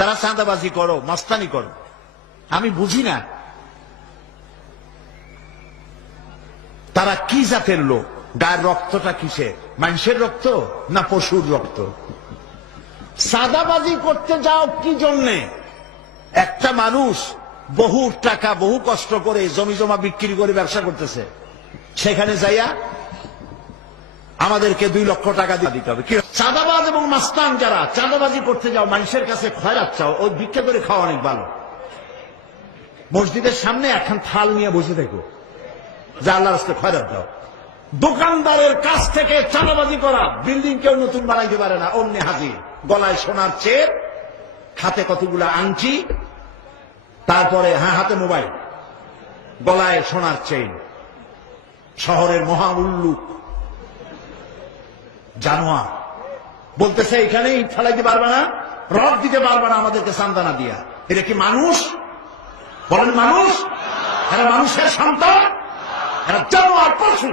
যারা চাঁদাবাজি করো, মস্তানি করো, আমি বুঝি না তারা কি জাতের লোক, গায়ের রক্তটা কিসের, মানুষের রক্ত না পশুর রক্ত? চাঁদাবাজি করতে যাও কি জন্যে? একটা মানুষ বহু টাকা বহু কষ্ট করে জমি জমা বিক্রি করে ব্যবসা করতেছে, সেখানে যাইয়া আমাদেরকে 2 লক্ষ টাকা দিতে হবে। চাঁদাবাজ এবং মাস্তান যারা চাঁদাবাজি করতে যাও, মানুষের কাছে খয়রাত চাও, ওই ভিক্ষা করে খাওয়া অনেক ভালো। মসজিদের সামনে একখান থাল নিয়ে বসে থাকো, যা আল্লাহর রাস্তায় খয়রাত দাও। দোকানদারের কাছ থেকে চাঁদাবাজি করা, বিল্ডিং কেউ নতুন বানাইতে পারে না, অমনি হাজির, গলায় সোনার চেন, হাতে কতগুলা আংটি, তারপরে হাতে মোবাইল, গলায় সোনার চেইন, শহরের মহা উল্লুক জানোয়ার বলতেছে এখানে ইট ফেলাইতে পারবে না, রড দিতে পারবে না আমাদেরকে সান্দানা দিয়া। এটা কি মানুষ? বলেন মানুষ? এরা মানুষের সন্তান? এরা জানোয়ার, পশু।